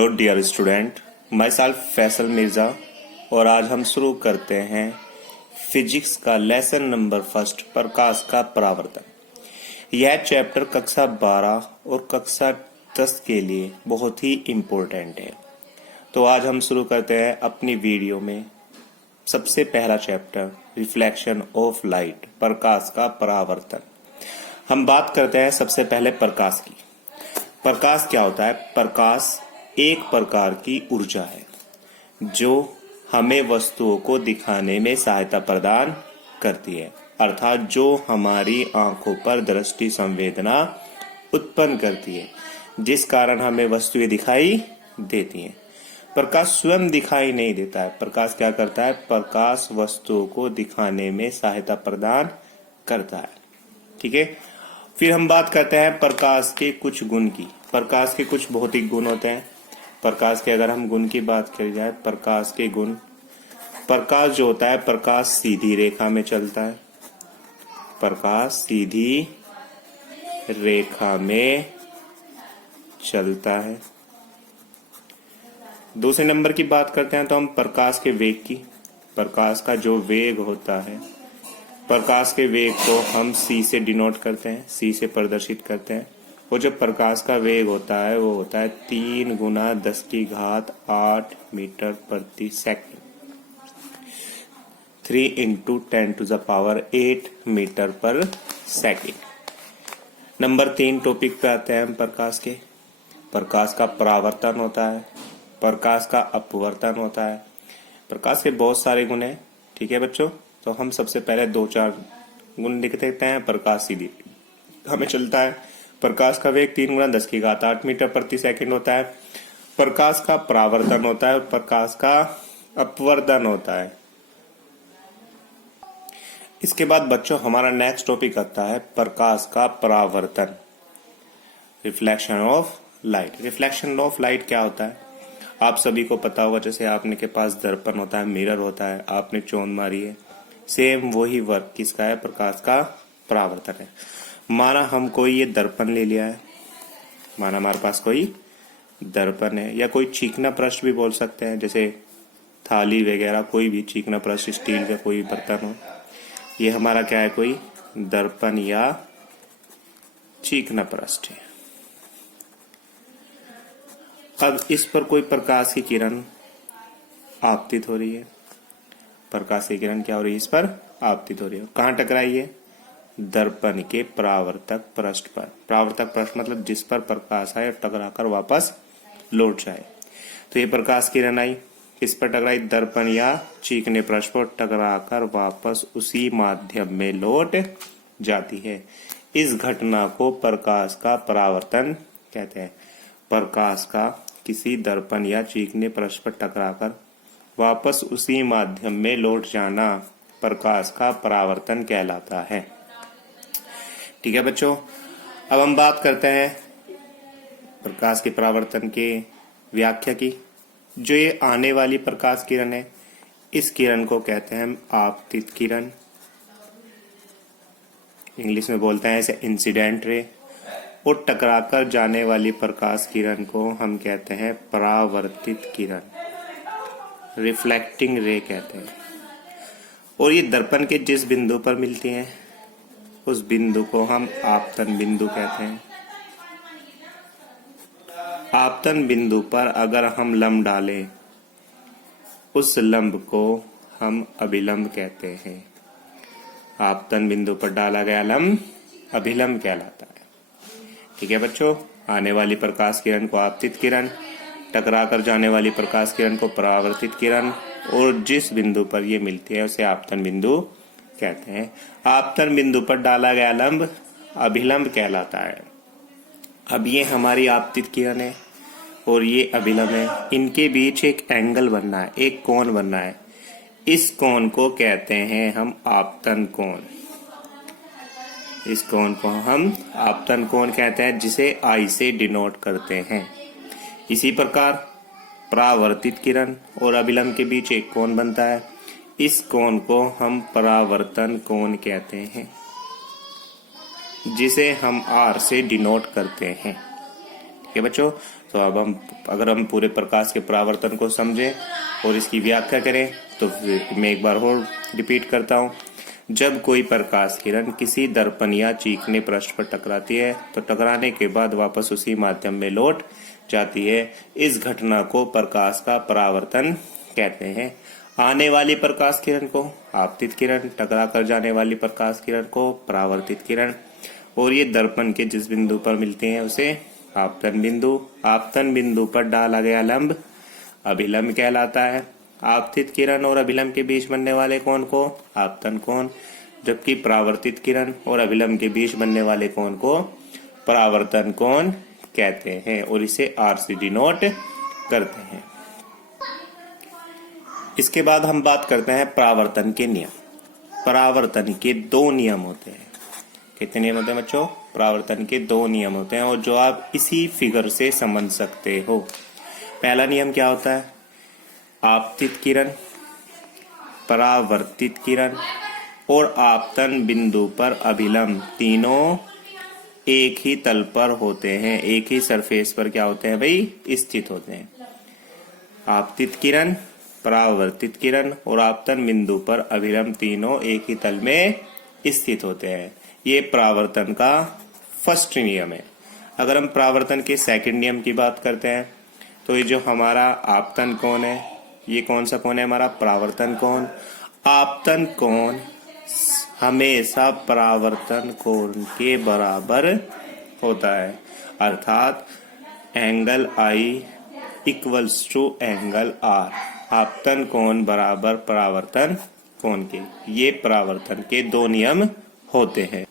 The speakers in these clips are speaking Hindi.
Hello dear student, myself Faisal Mirza और आज हम शुरू करते हैं फिजिक्स का लेसन नंबर फर्स्ट प्रकाश का परावर्तन। यह चैप्टर कक्षा 12 और कक्षा 10 के लिए बहुत ही इम्पोर्टेंट है। तो आज हम शुरू करते हैं अपनी वीडियो में सबसे पहला चैप्टर रिफ्लेक्शन ऑफ लाइट, प्रकाश का परावर्तन। हम बात करते हैं सबसे पहले प्रकाश की। प्रकाश क्या होता है? प्रकाश एक प्रकार की ऊर्जा है जो हमें वस्तुओं को दिखाने में सहायता प्रदान करती है, अर्थात जो हमारी आंखों पर दृष्टि संवेदना उत्पन्न करती है, जिस कारण हमें वस्तुएं दिखाई देती हैं। प्रकाश स्वयं दिखाई नहीं देता है। प्रकाश क्या करता है? प्रकाश वस्तुओं को दिखाने में सहायता प्रदान करता है। ठीक है, फिर हम बात करते हैं प्रकाश के कुछ गुण की। प्रकाश के कुछ भौतिक गुण होते हैं। प्रकाश के अगर हम गुण की बात करी जाए, प्रकाश के गुण, प्रकाश जो होता है, प्रकाश सीधी रेखा में चलता है। प्रकाश सीधी रेखा में चलता है। दूसरे नंबर की बात करते हैं तो हम प्रकाश के वेग की। प्रकाश का जो वेग होता है, प्रकाश के वेग को हम c से डिनोट करते हैं, c से प्रदर्शित करते हैं। वो जो प्रकाश का वेग होता है वो होता है 3 गुना 10 की घात 8 मीटर प्रति second, 3 into 10 to the power 8 meter पर सेकंड। नंबर 3 टॉपिक पे आते हैं हम प्रकाश के। प्रकाश का परावर्तन होता है, प्रकाश का अपवर्तन होता है। प्रकाश के बहुत सारे गुण हैं। ठीक है बच्चों, तो हम सबसे पहले 2-4 गुण लिख देते हैं। प्रकाश सीधी हमें चलता है। प्रकाश का वेग 3 गुना 10 की घात 8 मीटर प्रति सेकंड होता है। प्रकाश का परावर्तन होता है और प्रकाश का अपवर्तन होता है। इसके बाद बच्चों हमारा नेक्स्ट टॉपिक आता है प्रकाश का परावर्तन, reflection of light. Reflection of light क्या होता है? आप सभी को पता होगा, जैसे आपने के पास दर्पण होता है, मिरर होता है, आपने चोंद मारी है, सेम वही वर्क किसका है? प्रकाश का परावर्तन है। माना हम कोई ये दर्पण ले लिया है, माना हमारे पास कोई दर्पण है, या कोई चीकना पृष्ठ भी बोल सकते हैं, जैसे थाली वगैरह, कोई भी चीकना पृष्ठ, स्टील का कोई बर्तन हो, ये हमारा क्या है? कोई दर्पण या चीकना पृष्ठ है। अब इस पर कोई प्रकाश की किरण आपतित हो रही है। प्रकाश की किरण क्या हो रही है? इस पर आपतित हो रही है। कहाँ टकराई है? दर्पण के परावर्तक पृष्ठ पर। परावर्तक पृष्ठ मतलब जिस पर प्रकाश आए और टकराकर वापस लौट जाए। तो ये प्रकाश किरण आई, किस पर टकराई? दर्पण या चीकने पृष्ठ पर टकराकर वापस उसी माध्यम में लौट जाती है। इस घटना को प्रकाश का परावर्तन कहते हैं। प्रकाश का किसी दर्पण या चीकने पृष्ठ पर टकराकर वापस उसी माध्यम में लौट जाना प्रकाश का परावर्तन कहलाता है। ठीक है बच्चों, अब हम बात करते हैं प्रकाश के परावर्तन के व्याख्या की। जो ये आने वाली प्रकाश किरण है, इस किरण को कहते हैं हम आपतित किरण, इंग्लिश में बोलते हैं इसे इंसिडेंट रे। और टकराकर जाने वाली प्रकाश किरण को हम कहते हैं परावर्तित किरण, रिफ्लेक्टिंग रे कहते हैं। और ये दर्पण के जिस बिंदु पर मिलती हैं उस बिंदु को हम आपतन बिंदु कहते हैं। आपतन बिंदु पर अगर हम लंब डालें, उस लंब को हम अभिलंब कहते हैं। आपतन बिंदु पर डाला गया लंब अभिलंब कहलाता है। ठीक है बच्चों, आने वाली प्रकाश किरण को आपतित किरण, टकराकर जाने वाली प्रकाश किरण को परावर्तित किरण, और जिस बिंदु पर ये मिलती है उसे आपतन बिंदु कहते हैं। आपतन बिंदु पर डाला गया लंब अभिलंब कहलाता है। अब ये हमारी आपतित किरण है और ये अभिलंब है, इनके बीच एक एंगल बनना है, एक कोण बनना है। इस कोण को कहते हैं हम आपतन कोण। इस कोण को हम आपतन कोण कहते हैं, जिसे आई से डिनोट करते हैं। इसी प्रकार परावर्तित किरण और अभिलंब के बीच एक कोण बनता है, इस कोण को हम परावर्तन कोण कहते हैं, जिसे हम आर से डिनोट करते हैं। ठीक है बच्चों। तो अब अगर हम पूरे प्रकाश के परावर्तन को समझें और इसकी व्याख्या करें तो मैं एक बार और रिपीट करता हूँ। जब कोई प्रकाश किरण किसी दर्पण या चीकने पृष्ठ पर टकराती है तो टकराने के बाद वापस उसी माध्यम में लौट जाती है। इस घटना को प्रकाश का परावर्तन कहते हैं। आने वाली प्रकाश किरण को आपतित किरण, टकरा कर जाने वाली प्रकाश किरण को परावर्तित किरण, और ये दर्पण के जिस बिंदु पर मिलते हैं उसे आपतन बिंदु। आपतन बिंदु पर डाला गया लंब अभिलंब कहलाता है। आपतित किरण और अभिलंब के बीच बनने वाले कोण को आपतन कोण, जबकि परावर्तित किरण और अभिलंब के बीच बनने वाले कोण को परावर्तन कोण कहते हैं और इसे आर से डिनोट करते हैं। इसके बाद हम बात करते हैं परावर्तन के नियम। परावर्तन के दो नियम होते हैं। कितने नियम होते हैं बच्चों? परावर्तन के दो नियम होते हैं और जो आप इसी फिगर से समझ सकते हो। पहला नियम क्या होता है? आपतित किरण, परावर्तित किरण और आपतन बिंदु पर अभिलंब तीनों एक ही तल पर होते हैं, एक ही सरफेस पर क्या होते हैं भाई? स्थित होते हैं। आपतित किरण, परावर्तित किरण और आपतन बिंदु पर अभिलंब तीनों एक ही तल में स्थित होते हैं। ये परावर्तन का फर्स्ट नियम है। अगर हम परावर्तन के सेकंड नियम की बात करते हैं तो ये जो हमारा आपतन कोण है, ये कौन सा कोण है? हमारा परावर्तन कोण। आपतन कोण हमेशा परावर्तन कोण के बराबर होता है, अर्थात angle i equals to angle r. आपतन कोण बराबर परावर्तन कोण के, ये परावर्तन के दो नियम होते हैं।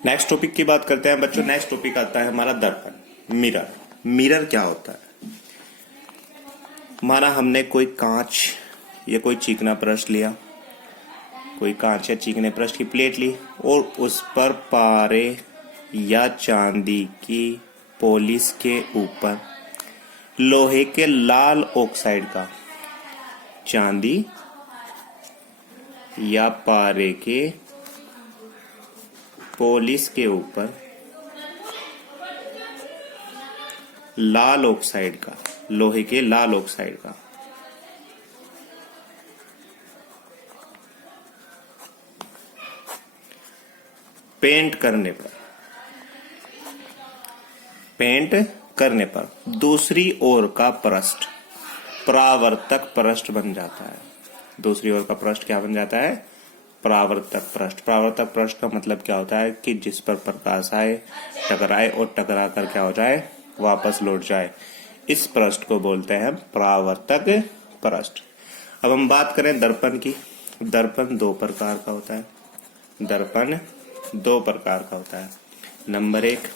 नेक्स्ट टॉपिक की बात करते हैं बच्चों। नेक्स्ट टॉपिक आता है हमारा दर्पण, मिरर। मिरर क्या होता है? माना हमने कोई कांच या कोई चिकना पृष्ठ लिया, कोई कांच या चिकने पृष्ठ की प्लेट ली और उस पर पारे या चांदी की पॉलिश के ऊपर लोहे के लाल ऑक्साइड का, चांदी या पारे के पॉलिश के ऊपर लाल ऑक्साइड का, लोहे के लाल ऑक्साइड का पेंट करने पर दूसरी ओर का पृष्ठ परावर्तक पृष्ठ बन जाता है। दूसरी ओर का पृष्ठ क्या बन जाता है? परावर्तक पृष्ठ। परावर्तक पृष्ठ का मतलब क्या होता है? कि जिस पर प्रकाश आए, टकराए और टकरा कर क्या हो जाए? वापस लौट जाए। इस पृष्ठ को बोलते हैं परावर्तक पृष्ठ। अब हम बात करें दर्पण की। दर्पण दो प्रकार का होता है। दर्पण दो प्रकार का होता है। नंबर एक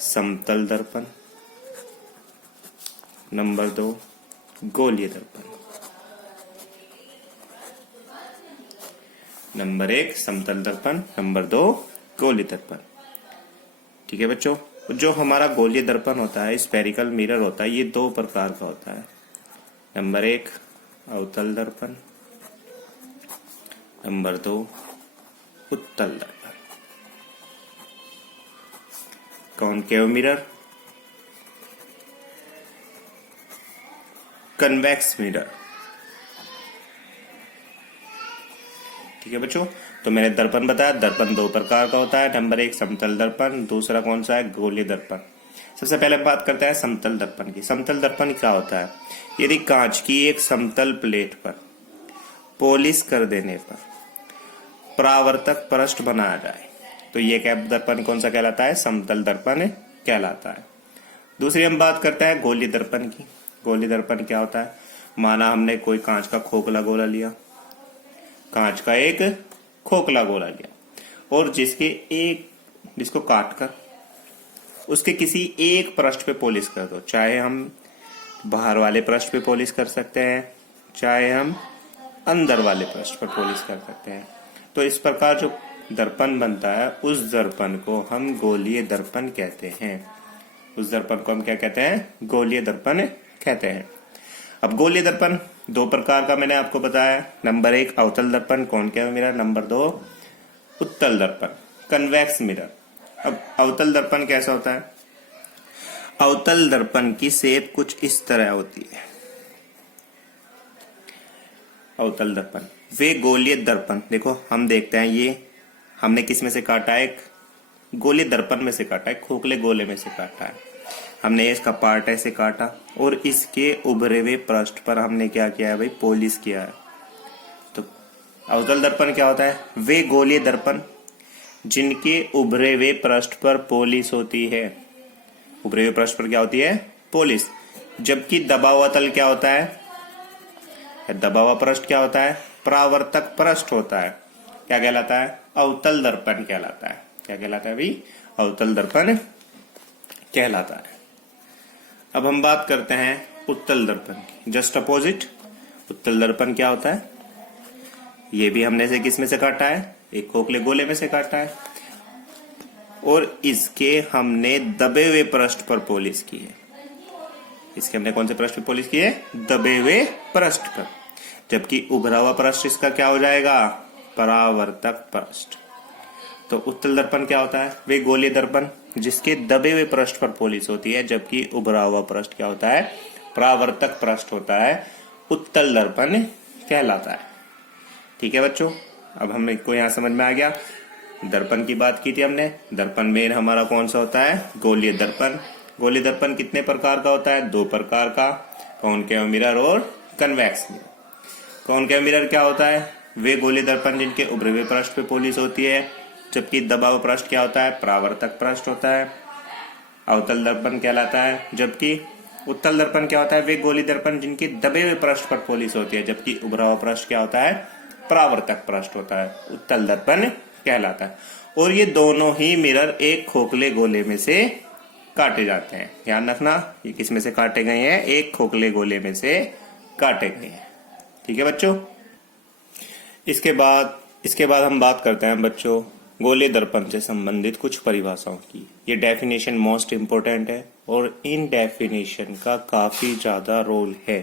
समतल दर्पण, नंबर दो गोलीय दर्पण। नंबर एक समतल दर्पण, नंबर दो गोलीय दर्पण। ठीक है बच्चों। जो हमारा गोलीय दर्पण होता है, स्फेरिकल मिरर होता है, ये दो प्रकार का होता है। नंबर एक अवतल दर्पण, नंबर दो उत्तल दर्पण। Concave mirror, convex mirror. ठीक है बच्चों। तो मैंने दर्पण बताया, दर्पण दो प्रकार का होता है। नंबर एक समतल दर्पण, दूसरा कौन सा है? गोलीय दर्पण। सबसे पहले बात करते हैं समतल दर्पण की। समतल दर्पण क्या होता है? यदि कांच की एक समतल प्लेट पर पॉलिश कर देने पर परावर्तक पृष्ठ बनाया जाए तो ये क्या दर्पण कौन सा कहलाता है? समतल दर्पण कहलाता है। दूसरी हम बात करते हैं गोलीय दर्पण की। गोलीय दर्पण क्या होता है? माना हमने कोई कांच का खोखला गोला लिया, कांच का एक खोखला गोला लिया और जिसको काट कर उसके किसी एक पृष्ठ पे पॉलिश कर दो। चाहे हम बाहर वाले पृष्ठ पे पॉलिश कर सकते हैं, चाहे हम अंदर वाले पृष्ठ पर पॉलिश कर सकते हैं। तो इस प्रकार जो दर्पण बनता है उस दर्पण को हम गोलीय दर्पण कहते हैं। उस दर्पण को हम क्या कहते हैं? गोलीय दर्पण कहते हैं। अब गोलीय दर्पण दो प्रकार का मैंने आपको बताया। नंबर एक अवतल दर्पण, कॉनकेव मिरर। नंबर दो उत्तल दर्पण, कन्वेक्स मिरर। अब अवतल दर्पण कैसा होता है? अवतल दर्पण की शेप कुछ इस तरह होती है। अवतल दर्पण, वे गोलीय दर्पण, देखो हम देखते हैं ये हमने किस में से काटा है, एक गोलीय दर्पण में से काटा है, खोखले गोले में से काटा है। हमने इसका पार्ट ऐसे काटा और इसके उभरे हुए पृष्ठ पर हमने क्या किया है भाई, पॉलिश किया है। तो अवतल दर्पण क्या होता है, वे गोलीय दर्पण जिनके उभरे हुए पृष्ठ पर पॉलिश होती है। उभरे हुए पृष्ठ पर क्या होती है, पॉलिश। जबकि दबा हुआ तल क्या होता है, दबा हुआ पृष्ठ क्या होता है, परावर्तक पृष्ठ होता है। क्या कहलाता है, अवतल दर्पण कहलाता है। क्या कहलाता है भाई, अवतल दर्पण कहलाता है। अब हम बात करते हैं उत्तल दर्पण की, जस्ट अपोजिट। उत्तल दर्पण क्या होता है, ये भी हमने से किस में से काटा है, एक खोखले गोले में से काटा है और इसके हमने दबे हुए पृष्ठ पर पॉलिश की है। इसके हमने कौन से पृष्ठ पर पॉलिश की है, दबे हुए पृष्ठ पर। जबकि उभरा हुआ पृष्ठ इसका क्या हो जाएगा, परावर्तक पृष्ठ। तो उत्तल दर्पण क्या होता है, वे गोलीय दर्पण जिसके दबे हुए पृष्ठ पर पॉलिश होती है, जबकि उभरा हुआ पृष्ठ क्या होता है, परावर्तक पृष्ठ होता है, उत्तल दर्पण कहलाता है। ठीक है बच्चों, अब हमको यहाँ समझ में आ गया। दर्पण की बात की थी हमने, दर्पण मेन हमारा कौन सा होता है, गोलीय दर्पण। गोलीय दर्पण कितने प्रकार का होता है, दो प्रकार का, कॉनकेव मिरर और कन्वेक्स मिरर। कॉनकेव मिरर क्या होता है, वे गोलीय दर्पण जिनके उभरे हुए पृष्ठ पे पॉलिश होती है, जबकि दबा हुआ पृष्ठ क्या होता है, परावर्तक पृष्ठ होता है, अवतल दर्पण कहलाता है। जबकि उत्तल दर्पण क्या होता है, वे गोलीय दर्पण जिनके दबे हुए पृष्ठ पर पॉलिश होती है, जबकि उभरा हुआ पृष्ठ क्या होता है, परावर्तक पृष्ठ होता है, उत्तल दर्पण कहलाता है। और ये दोनों ही मिरर एक खोखले गोले में से काटे जाते हैं। ध्यान रखना, ये किस में से काटे गए हैं, एक खोखले गोले में से काटे गए हैं। ठीक है बच्चों, इसके बाद हम बात करते हैं बच्चों गोलीय दर्पण से संबंधित कुछ परिभाषाओं की। ये डेफिनेशन मोस्ट इंपोर्टेंट है और इन डेफिनेशन का काफी ज्यादा रोल है।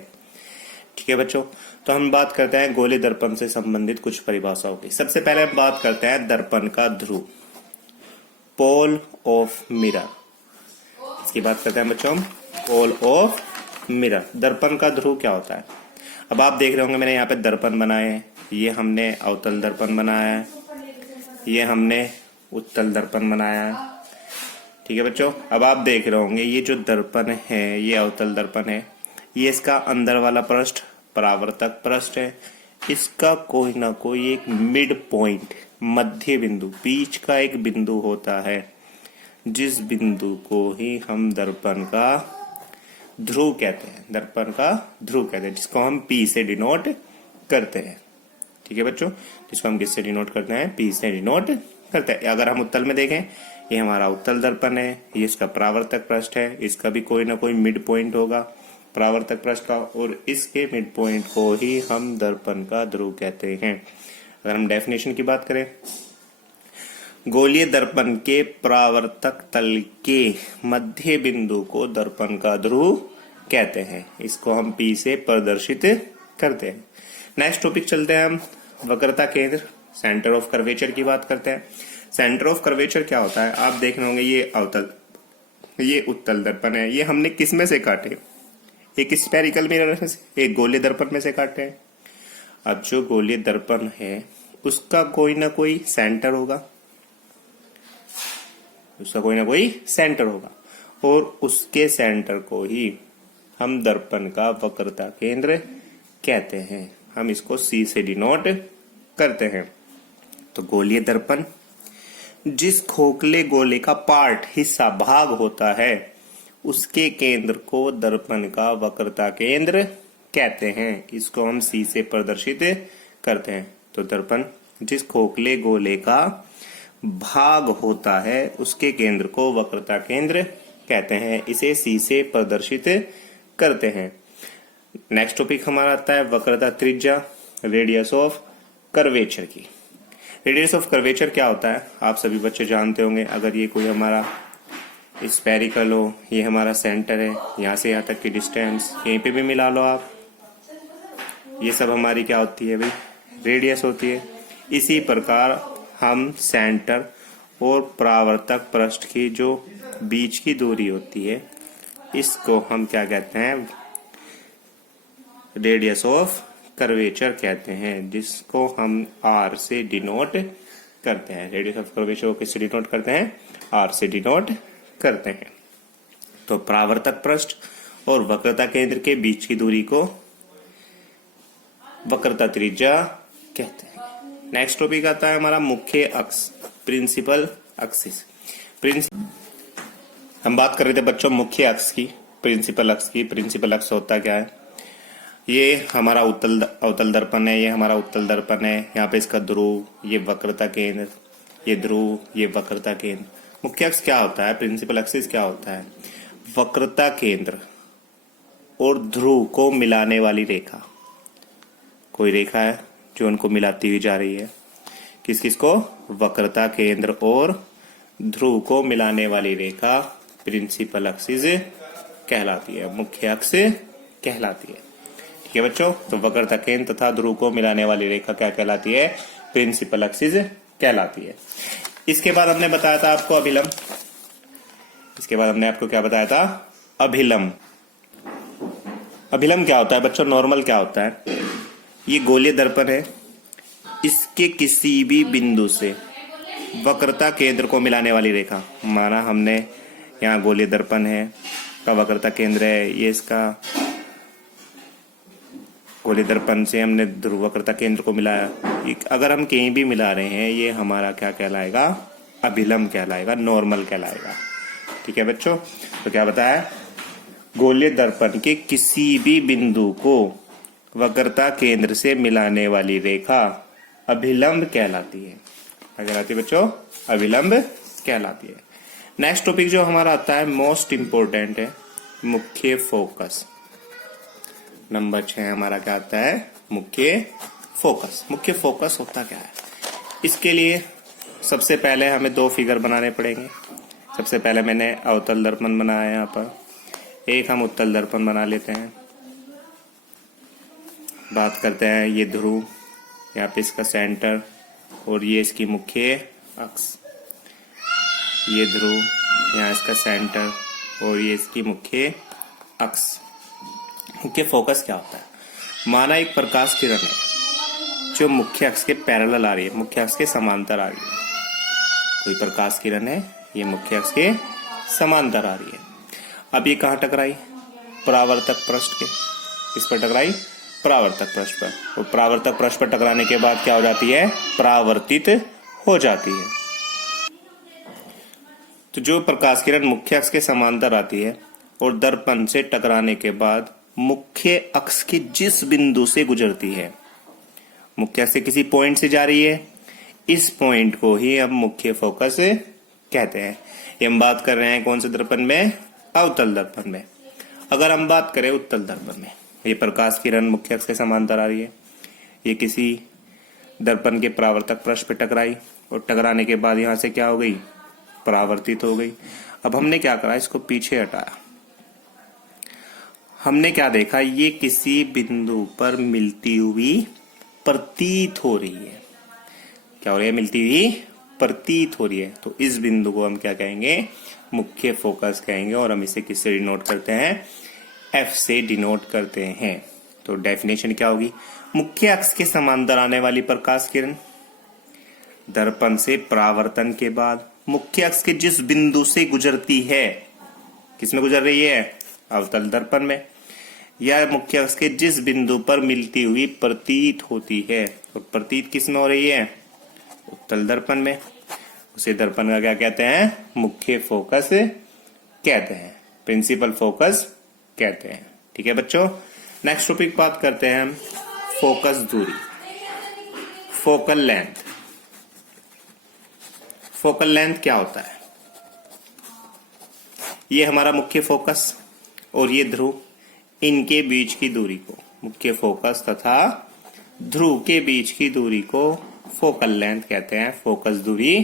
ठीक है बच्चों, तो हम बात करते हैं गोलीय दर्पण से संबंधित कुछ परिभाषाओं की। सबसे पहले हम बात करते हैं दर्पण का ध्रुव, पोल ऑफ मिरर। इसकी बात करते हैं बच्चों, पोल ऑफ मिरर। दर्पण का ध्रुव क्या होता है। अब आप देख रहे होंगे मैंने यहाँ पे दर्पण बनाए हैं, ये हमने अवतल दर्पण बनाया है, ये हमने उत्तल दर्पण बनाया है। ठीक है बच्चों, अब आप देख रहे होंगे ये जो दर्पण है, ये अवतल दर्पण है, ये इसका अंदर वाला पृष्ठ परावर्तक पृष्ठ है। इसका कोई ना कोई एक मिड पॉइंट, मध्य बिंदु, बीच का एक बिंदु होता है, जिस बिंदु को ही हम दर्पण का ध्रुव कहते हैं। दर्पण का ध्रुव कहते हैं, जिसको हम P से डिनोट करते हैं। ठीक है बच्चों, जिसको हम किससे डिनोट करते हैं, P से डिनोट करते हैं। अगर हम उत्तल में देखें, ये हमारा उत्तल दर्पण है, ये इसका परावर्तक पृष्ठ है, इसका भी कोई ना कोई मिड पॉइंट होगा परावर्तक पृष्ठ का, और इसके मिड पॉइंट को ही हम दर्पण का ध्रुव कहते हैं। अगर हम डेफिनेशन की बात करें, गोलीय दर्पण के परावर्तक तल के मध्य बिंदु को दर्पण का ध्रुव कहते हैं। इसको हम P से प्रदर्शित करते हैं। नेक्स्ट टॉपिक चलते हैं हम वक्रता केंद्र, सेंटर ऑफ कर्वेचर की बात करते हैं। सेंटर ऑफ कर्वेचर क्या होता है, आप देख रहे होंगे ये उत्तल दर्पण है, ये हमने किस में से काटे, एक स्फेरिकल मिरर में से, एक गोलीय दर्पण में से काटे हैं। अब जो गोलीय दर्पण है उसका कोई ना कोई सेंटर होगा, उसका कोई ना कोई सेंटर होगा, और उसके सेंटर को ही हम दर्पण का वक्रता केंद्र कहते हैं। हम इसको C से डिनोट करते हैं। तो गोलीय दर्पण जिस खोखले गोले का पार्ट, हिस्सा, भाग होता है, उसके केंद्र को दर्पण का वक्रता केंद्र कहते हैं। इसको हम C से प्रदर्शित करते हैं। तो दर्पण जिस खोखले गोले का भाग होता है, उसके केंद्र को वक्रता केंद्र कहते हैं। इसे C से प्रदर्शित करते हैं। नेक्स्ट टॉपिक हमारा आता है वक्रता त्रिज्या, रेडियस ऑफ कर्वेचर की। रेडियस ऑफ कर्वेचर क्या होता है, आप सभी बच्चे जानते होंगे। अगर ये कोई हमारा स्फेरिकल हो, ये हमारा सेंटर है, यहाँ से यहाँ तक की डिस्टेंस यहीं पे भी मिला लो आप, ये सब हमारी क्या होती है भाई, रेडियस होती है। इसी प्रकार हम सेंटर और परावर्तक पृष्ठ की जो बीच की दूरी होती है, इसको हम क्या कहते हैं, रेडियस ऑफ कर्वेचर कहते हैं, जिसको हम आर से डिनोट करते हैं। रेडियस ऑफ कर्वेचर को किससे डिनोट करते हैं, आर से डिनोट करते हैं। तो परावर्तक पृष्ठ और वक्रता केंद्र के बीच की दूरी को वक्रता त्रिज्या कहते हैं। नेक्स्ट टॉपिक आता है हमारा मुख्य अक्ष, प्रिंसिपल एक्सिस। हम बात कर रहे थे बच्चों मुख्य अक्ष की, प्रिंसिपल अक्ष की। प्रिंसिपल अक्ष होता क्या है, ये हमारा अवतल दर्पण है, ये हमारा उत्तल दर्पण है। यहाँ पे इसका ध्रुव, ये वक्रता केंद्र, ये ध्रुव, ये वक्रता केंद्र। मुख्य अक्ष क्या होता है, प्रिंसिपल एक्सिस क्या होता है, वक्रता केंद्र और ध्रुव को मिलाने वाली रेखा। कोई रेखा है जो उनको मिलाती हुई जा रही है, किस किस को, वक्रता केंद्र और ध्रुव को मिलाने वाली रेखा प्रिंसिपल एक्सिस कहलाती है, मुख्य अक्ष कहलाती है। ठीक है बच्चों, तो वक्रता केंद्र तथा ध्रुव को मिलाने वाली रेखा क्या कहलाती है, प्रिंसिपल एक्सिस कहलाती है। इसके बाद हमने बताया था आपको अभिलंब। इसके बाद हमने आपको क्या बताया था, अभिलंब। अभिलंब क्या होता है बच्चों, नॉर्मल क्या होता है, ये गोलीय दर्पण है, इसके किसी भी बिंदु से वक्रता केंद्र को मिलाने वाली रेखा। माना हमने यहाँ गोलीय दर्पण है का वक्रता केंद्र है, ये इसका गोलीय दर्पण से हमने ध्रुव वक्रता केंद्र को मिलाया। अगर हम कहीं भी मिला रहे हैं, ये हमारा क्या कहलाएगा, अभिलंब कहलाएगा, नॉर्मल कहलाएगा। ठीक है बच्चों, तो क्या बताया, गोलीय दर्पण के किसी भी बिंदु को वक्रता केंद्र से मिलाने वाली रेखा अभिलंब कहलाती है। क्या कहलाती है बच्चों, अभिलंब कहलाती है। नेक्स्ट टॉपिक जो हमारा आता है, मोस्ट इंपोर्टेंट है, मुख्य फोकस। नंबर 6 हमारा क्या आता है, मुख्य फोकस। मुख्य फोकस होता क्या है, इसके लिए सबसे पहले हमें 2 फिगर बनाने पड़ेंगे। सबसे पहले मैंने अवतल दर्पण बनाया, यहाँ पर एक हम उत्तल दर्पण बना लेते हैं। बात करते हैं, ये ध्रुव, यहाँ पे इसका सेंटर और ये इसकी मुख्य अक्ष। ये ध्रुव, यहाँ इसका सेंटर और ये इसकी मुख्य अक्ष। मुख्य फोकस क्या होता है, माना एक प्रकाश किरण है जो मुख्य अक्ष के पैरेलल आ रही है, मुख्य अक्ष के समांतर आ रही है। कोई प्रकाश किरण है, ये मुख्य अक्ष के समांतर आ रही है। अब ये कहाँ टकराई, परावर्तक पृष्ठ के, इस पर टकराई, परावर्तक पृष्ठ पर। और परावर्तक पृष्ठ पर टकराने के बाद क्या हो जाती है, परावर्तित हो जाती है। तो जो प्रकाश किरण मुख्य अक्ष के समांतर आती है और दर्पण से टकराने के बाद मुख्य अक्ष के जिस बिंदु से गुजरती है, मुख्य अक्ष से किसी पॉइंट से जा रही है, इस पॉइंट को ही हम मुख्य फोकस कहते हैं। ये हम बात कर रहे हैं कौन से दर्पण में, अवतल दर्पण में। अगर हम बात करें उत्तल दर्पण में, ये प्रकाश किरण मुख्य अक्ष के समांतर आ रही है, ये किसी दर्पण के परावर्तक पृष्ठ पे टकराई और टकराने के बाद यहां से क्या हो गई, परावर्तित हो गई। अब हमने क्या करा, इसको पीछे हटाया। हमने क्या देखा, ये किसी बिंदु पर मिलती हुई प्रतीत हो रही है। क्या हो रही है, मिलती हुई प्रतीत हो रही है। तो इस बिंदु को हम क्या कहेंगे, मुख्य फोकस कहेंगे। और हम इसे किससे डिनोट करते हैं, एफ से डिनोट करते हैं। तो डेफिनेशन क्या होगी, मुख्य अक्ष के समांतर आने वाली प्रकाश किरण दर्पण से परावर्तन के बाद मुख्य अक्ष के जिस बिंदु से गुजरती है, किसमें गुजर रही है, अवतल दर्पण में, या मुख्य अक्ष के जिस बिंदु पर मिलती हुई प्रतीत होती है, और प्रतीत किसमें हो रही है, उत्तल दर्पण में, उसे दर्पण का क्या कहते हैं, मुख्य फोकस कहते हैं, प्रिंसिपल फोकस कहते हैं। ठीक है बच्चों, नेक्स्ट टॉपिक बात करते हैं हम फोकस दूरी, फोकल लेंथ। फोकल लेंथ क्या होता है, ये हमारा मुख्य फोकस और ये ध्रुव, इनके बीच की दूरी को, मुख्य फोकस तथा ध्रुव के बीच की दूरी को फोकल लेंथ कहते हैं, फोकस दूरी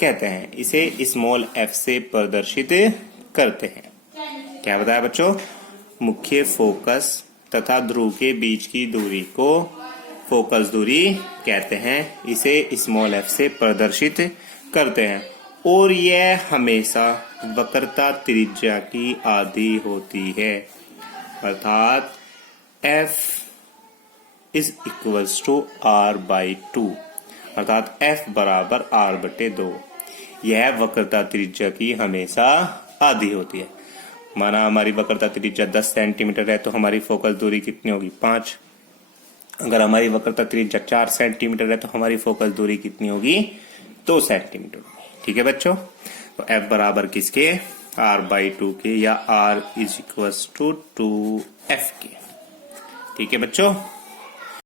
कहते हैं। इसे स्मॉल एफ से प्रदर्शित करते हैं। क्या बताया बच्चों, मुख्य फोकस तथा ध्रुव के बीच की दूरी को फोकस दूरी कहते हैं, इसे स्मॉल एफ से प्रदर्शित करते हैं। और यह हमेशा वक्रता त्रिज्या की आधी होती है, अर्थात F is equals to R/2, अर्थात F बराबर R/2। यह वक्रता त्रिज्या की हमेशा आधी होती है। माना हमारी वक्रता त्रिज्या 10 सेंटीमीटर है तो हमारी फोकस दूरी कितनी होगी 5। अगर हमारी वक्रता त्रिज्या 4 सेंटीमीटर है तो हमारी फोकस दूरी कितनी होगी 2 सेंटीमीटर। ठीक है बच्चों, तो F बराबर किसके R/2 के या R is equal to 2F के। ठीक है बच्चों।